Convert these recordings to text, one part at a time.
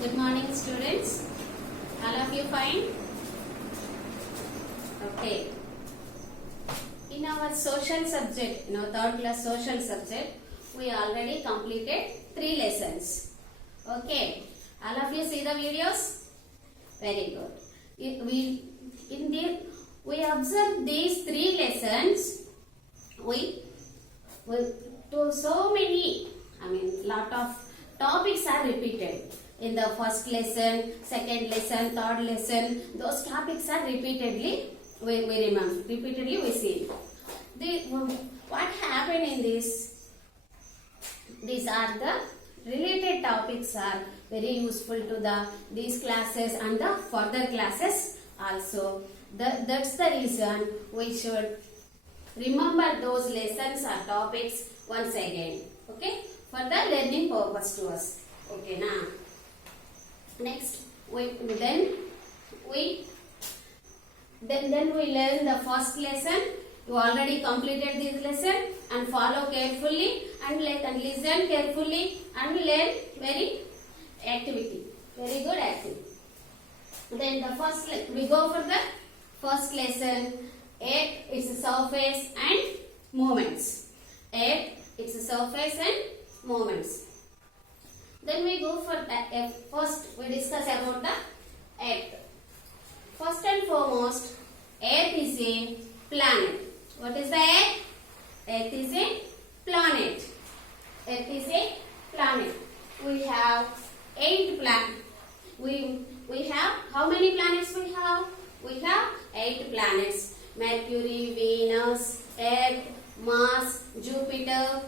Good morning, students. All of you fine? Okay. In our social subject, in our third class social subject, we already completed 3 lessons. Okay. All of you see the videos? Very good. We observe these 3 lessons. We do so many. Lot of topics are repeated. In the first lesson, second lesson, third lesson, those topics are repeatedly we remember. Repeatedly we see. What happened in this? These are the related topics are very useful to these classes and the further classes also. That's the reason we should remember those lessons or topics once again. Okay, for the learning purpose to us. Okay, now. Next, then we learn the first lesson. You already completed this lesson and follow carefully and listen carefully and learn very good activity. Then the we go for the first lesson. Earth, its surface and movements. Earth, its surface and movements. Then we go for the first we discuss about the Earth. First and foremost, Earth is a planet. What is the Earth? Earth is a planet. Earth is a planet. We have 8 planets. We have how many planets we have? We have 8 planets. Mercury, Venus, Earth, Mars, Jupiter.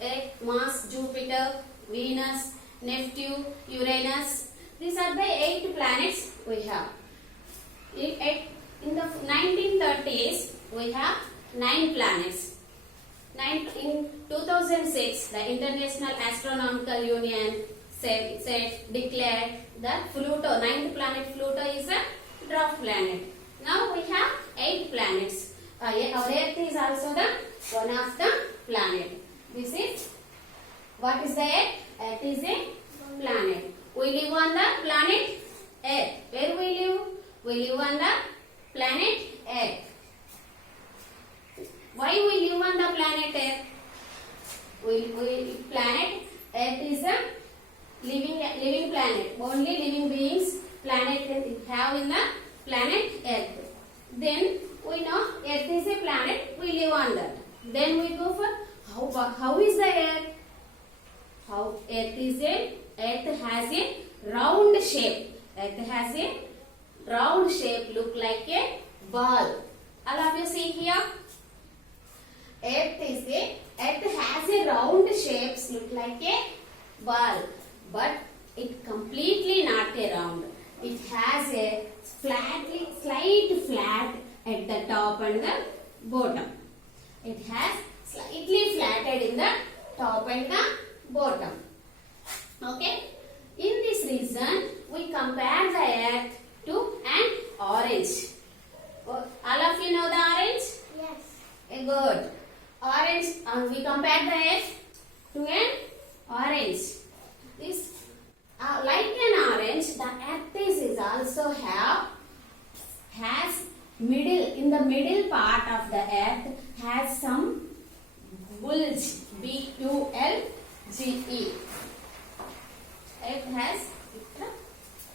Earth, Mars, Jupiter, Venus, Neptune, Uranus. These are the 8 planets we have. In the 1930s, we have 9 planets. In 2006, the International Astronomical Union declared that Pluto, 9th planet Pluto, is a dwarf planet. Now we have 8 planets. Our Earth is also one of the planet. This is what is the Earth? Earth is a planet. We live on the planet Earth. Where we live? We live on the planet Earth. Why we live on the planet Earth? Planet Earth is a living planet. Only living beings planet have in the planet Earth. Then we know Earth is a planet. We live on that. Then we go for how is the Earth? How Earth has a round shape. Earth has a round shape, look like a ball. All of you see here. Earth has a round shape, look like a ball, but it completely not a round. It has a slight flat at the top and the bottom. It has slightly flatted in the top and the bottom. Okay. In this reason, we compare the Earth to an orange. All of you know the orange? Yes. Good. Orange. We compare the Earth to an orange. This, like an orange, the Earth is also has middle. In the middle part of the Earth has some bulge. B-U-L-G-E. It has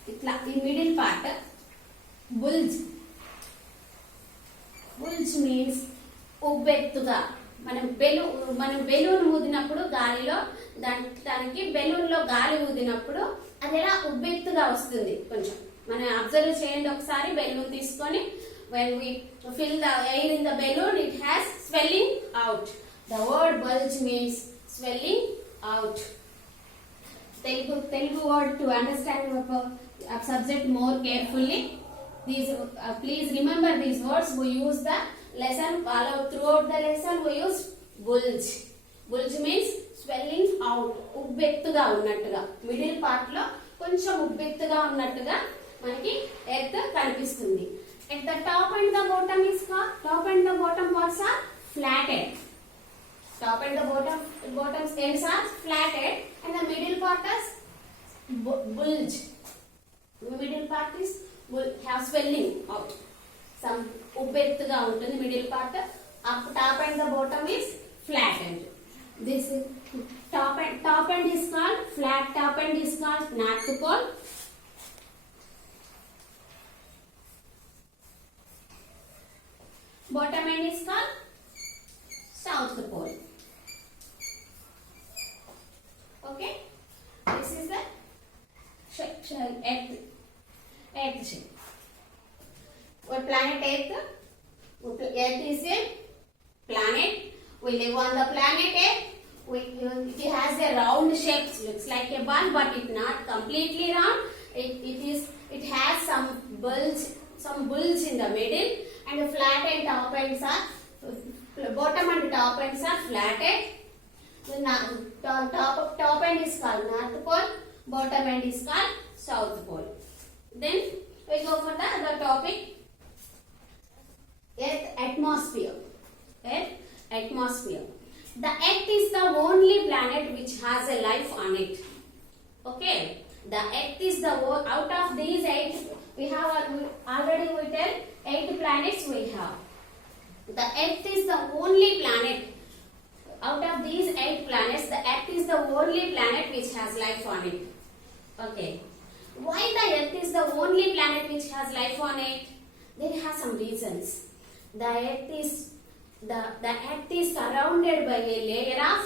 in middle part bulge. Bulge means ఉబ్బెత్తుగా మనం balloon ఊదినప్పుడు గాలిలో దానికి balloon లో గాలి ఊదినప్పుడు అది ఎలా ఉబ్బెత్తుగా వస్తుంది. కొంచెం మనం అబ్జర్వ్ చేయండి ఒకసారి. బెలూన్ తీసుకొని when we fill the air in the balloon, it has swelling out. The word bulge means swelling out. Telugu word to understand our subject more carefully. Please remember these words. We use the lesson, throughout the lesson we use bulge. Bulge means swelling out. ఉబ్బెత్తుగా ఉన్నట్టుగా middle part లో కొంచెం ఉబ్బెత్తుగా ఉన్నట్టుగా మనకి earth కనిపిస్తుంది. At the top and the bottom parts are flatted. Top and the bottom ends are flatted, and the middle part is bulge. The middle part is have swelling out. Some ubbettuga untundi middle part. Up top and the bottom is flattened. This top end is called flat top end is called north pole. Bottom end is called south pole. Okay, this is the earth shape. What planet Earth? Earth is a planet. We live on the planet Earth. It has a round shape, looks like a ball, but it's not completely round. It has some bulge in the middle, and the flat and top ends are bottom and top ends are flattened. The top end is called north pole, bottom end is called south pole. Then we go for the other topic. Earth atmosphere. Earth atmosphere. The Earth is the only planet which has a life on it. Okay. The Earth is the out of these 8 we have already we tell 8 planets we have. The Earth is the only planet. Out of these 8 planets, the Earth is the only planet which has life on it. Okay. Why the Earth is the only planet which has life on it? There are some reasons. The Earth is surrounded by a layer of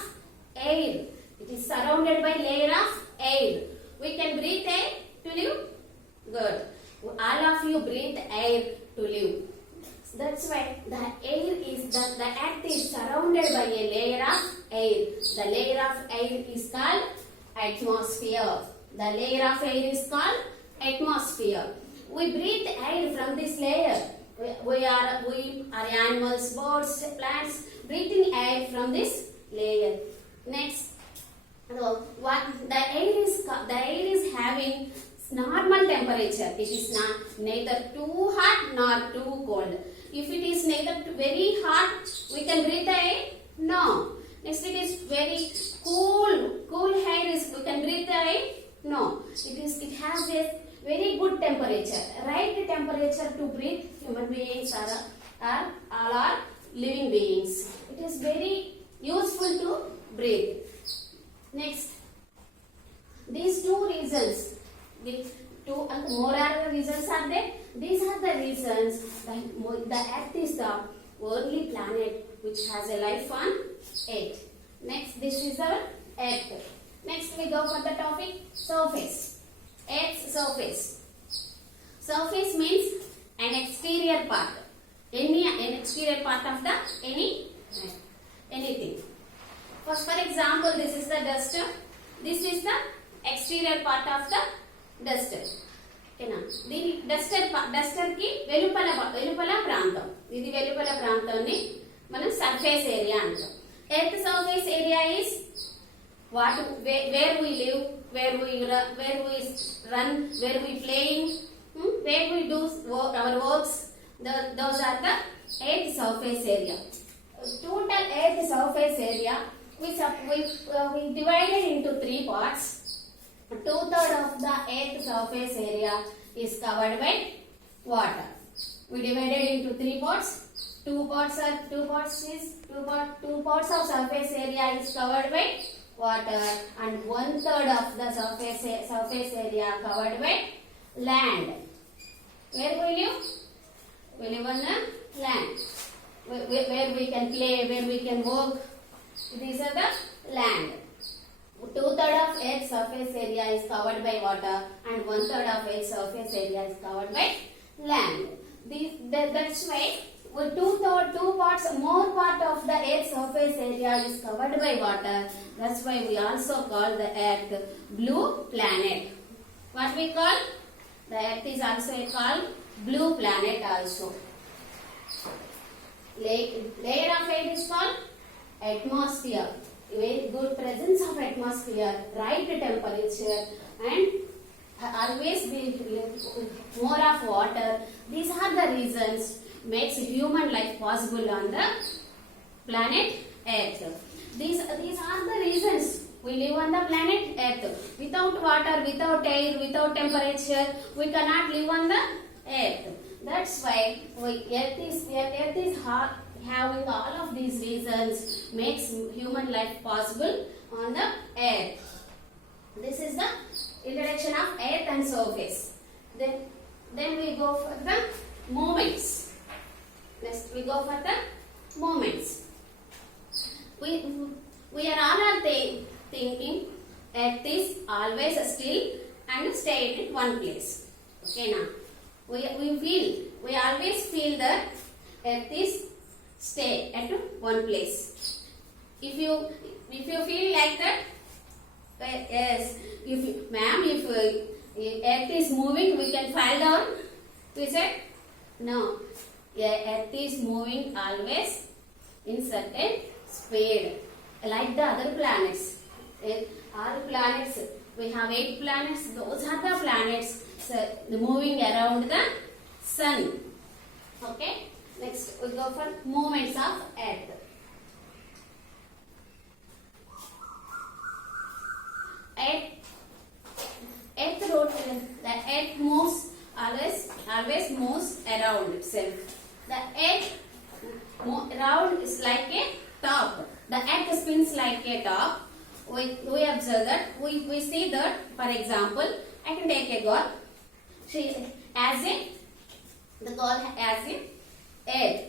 air. It is surrounded by layer of air. We can breathe air to live. Good. All of you breathe air to live. That's why the earth is surrounded by a layer of air. The layer of air is called atmosphere. The layer of air is called atmosphere. We breathe air from this layer. We are animals, birds, plants breathing air from this layer. Next, the air is having normal temperature. It is neither too hot nor too cold. If it is neither very hot, we can breathe the air? No. Next, it is very cool air is we can breathe the air? No. It has a very good temperature, right temperature to breathe. Human beings are living beings. It is very useful to breathe. Next, these 2 reasons. More other reasons are there. These are the reasons that the Earth is the only planet which has a life on it. Next, this is our Earth. Next, we go for the topic surface. Earth's surface. Surface means an exterior part. An exterior part of the anything. For example, this is the duster. This is the exterior part of the duster. దీని Duster కి వెలుపల ప్రాంతం. ఇది వెలుపల ప్రాంతాన్ని మనం surface area అంటాం. Earth surface area is where we live, where we run, where we playing, where we do our works. Those are the earth surface area. Total earth surface area we divided into 3 parts. 2/3 of the earth surface area is covered by water. We divided into 3 parts. 2 parts of surface area is covered by water, and 1/3 of the surface area covered by land. Where we live? We live on the land. Where we can play, where we can work. These are the land. 2/3 of Earth's surface area is covered by water, and 1/3 of Earth's surface area is covered by land. That's why more part of the Earth's surface area is covered by water. That's why we also call the Earth blue planet. What we call? The Earth is also called blue planet also. Layer of Earth is called atmosphere. Very good presence of atmosphere, right temperature, and always more of water. These are the reasons makes human life possible on the planet Earth. These are the reasons We live on the planet Earth. Without water, without air, without temperature, we cannot live on the Earth. That's why Earth is having all of these reasons makes human life possible on the Earth. This is the introduction of Earth and surface. Then we go for the moments. Next we go for the moments. We are all thinking Earth is always still and stay in one place. Okay, now we always feel that Earth is stay at one place. If you feel like that, yes, if Earth is moving, we can fall down. We said no. Earth is moving always in certain speed, like the other planets. All planets, we have 8 planets. Those are the planets moving around the sun. Okay. Next we go for movements of Earth. The Earth moves always moves around itself. The Earth round is like a top. The Earth spins like a top. We observe that. We see that. For example, I can take a girl. The girl as a Earth.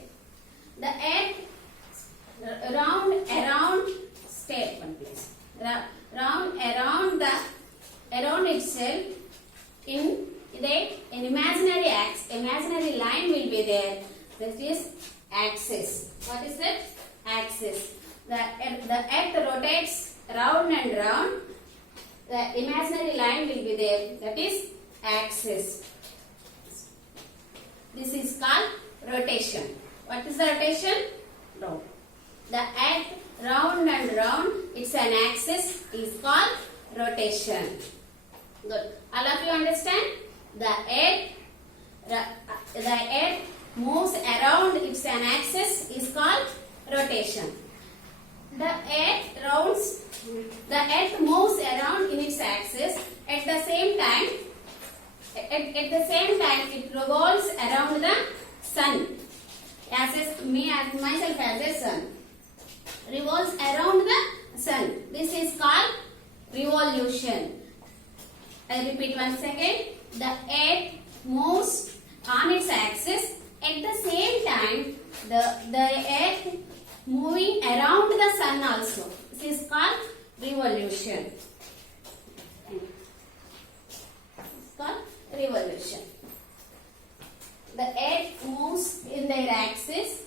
The Earth around stay one place. Around itself in an imaginary line will be there. That is axis. What is that? Axis. The Earth rotates round and round. The imaginary line will be there. That is axis. This is called rotation. What is the rotation? Round. The Earth round and round, it's an axis, is called rotation. Good. All of you understand? The Earth moves around, it's an axis, is called rotation. The Earth moves around in its axis. At the same time, it revolves around the sun. Myself as a sun. Revolves around the sun. This is called revolution. I repeat once again. The Earth moves on its axis. At the same time, the Earth moving around the sun also. This is called revolution. It's called revolution. The Earth moves in their axis.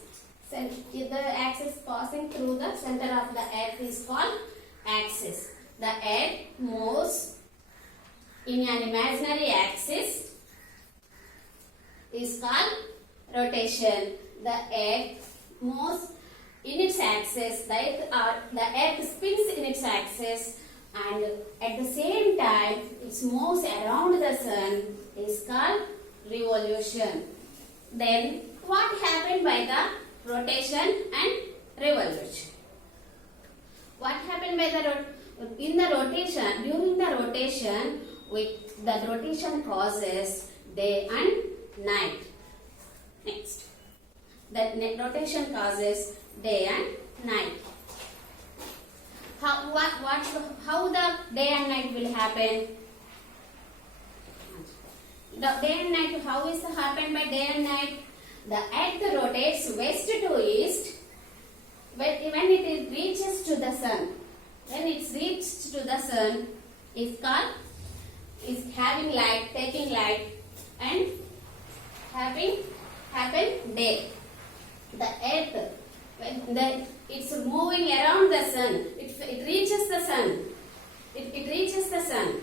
The axis passing through the center of the Earth is called axis. The Earth moves in an imaginary axis is called rotation. The Earth moves in its axis. The Earth spins in its axis, and at the same time it moves around the sun is called revolution. Then what happened by the rotation and revolution? What happened by during the rotation, the rotation causes day and night. Next, the rotation causes day and night. How the day and night will happen? The day and night, how is it happen by day and night? The Earth rotates west to east when it reaches to the sun. When it's reached to the sun, is having light, taking light, and happen day. The Earth, when it's moving around the sun, it reaches the sun. It reaches the sun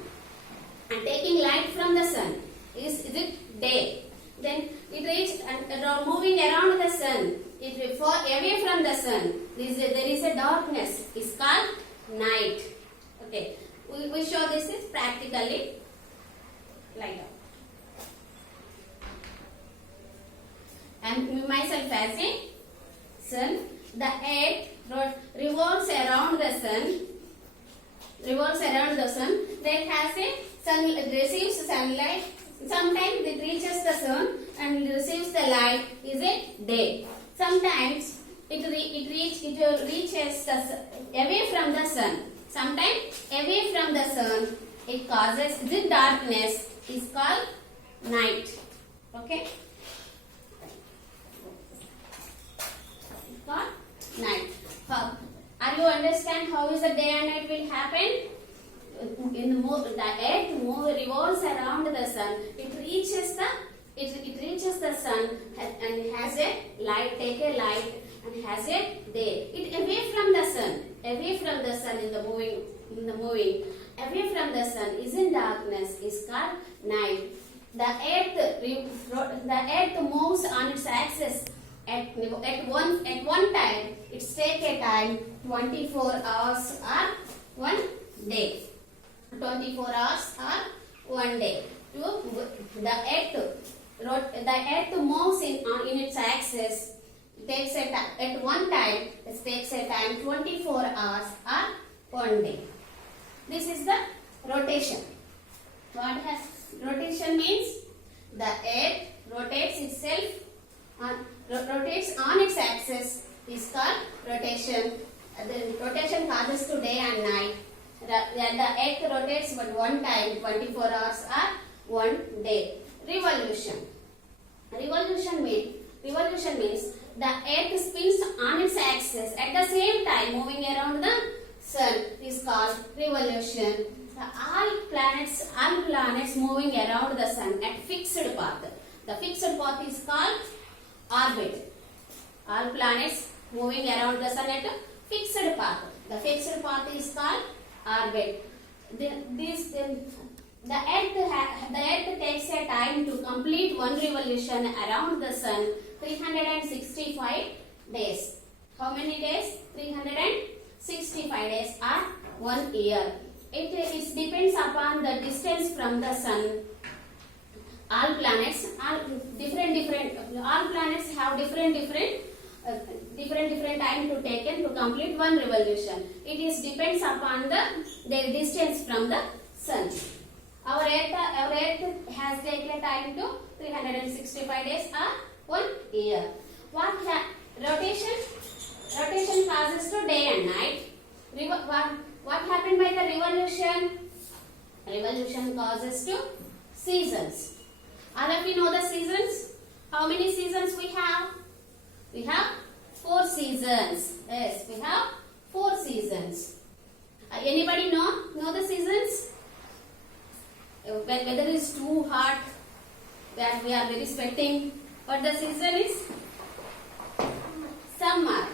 and taking light from the sun. Is it day? Then it reaches and moving around the sun. It will fall away from the sun. There is a darkness. It's called night. Okay. We show this is practically like that. And myself as a sun. The Earth revolves around the sun revolves around the sun, that has a sun, receives sunlight. Sometimes it reaches the sun and receives the light is a day. Sometimes it reaches the away from the sun. Sometimes away from the sun, it causes the darkness is called night. Okay. It's called night. Are you understand how is the day and night will happen? In the earth revolves around the sun. It reaches the sun and has a light. Take a light and has a day. It away from the sun. Away from the sun in the moving. Away from the sun is in darkness. Is called night. The earth moves on its axis at one time. It takes a time 24 hours or 1 day. 24 hours or 1 day. The earth moves in its axis. Takes at one time. It takes a time 24 hours or 1 day. This is the rotation. What has rotation means? The earth rotates itself rotates on its axis is called rotation. The rotation causes to day and night. The earth rotates but one time 24 hours or 1 day. Revolution. Revolution means the earth spins on its axis at the same time moving around the sun is called revolution. All planets moving around the sun at fixed path. The fixed path is called orbit. All planets moving around the sun at a fixed path. The fixed path is called orbit. The earth takes a time to complete one revolution around the sun 365 days. How many days? 365 days or 1 year. It depends upon the distance from the sun. All planets are all planets have different time to taken to complete one revolution. It is depends upon their distance from the sun. Our earth has taken a time to 365 days or 1 year. Rotation causes to day and night. What happened by the revolution? Revolution causes to seasons. All of you know the seasons? How many seasons we have? We have 4 seasons. Yes, we have 4 seasons. Anybody know the seasons? When weather is too hot, that we are very sweating. What the season is? Summer.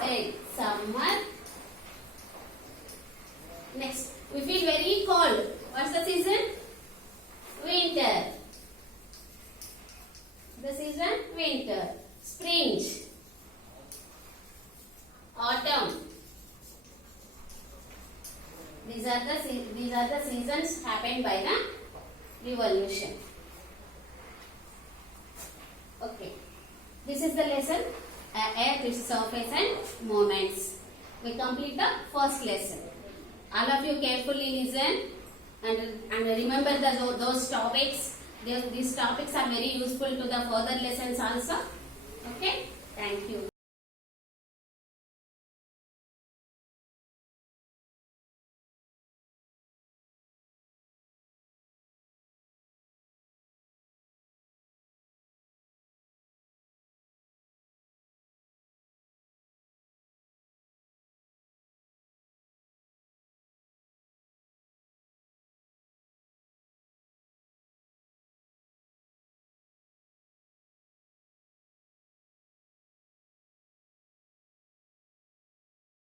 Hey, summer. Next, we feel very cold. What's the season? Winter. The season? Winter. Spring. Autumn. These are the seasons happened by the revolution. Okay. This is the lesson. Earth, its surface and moments. We complete the first lesson. All of you carefully listen and remember those topics. These topics are very useful to the further lessons also. Okay.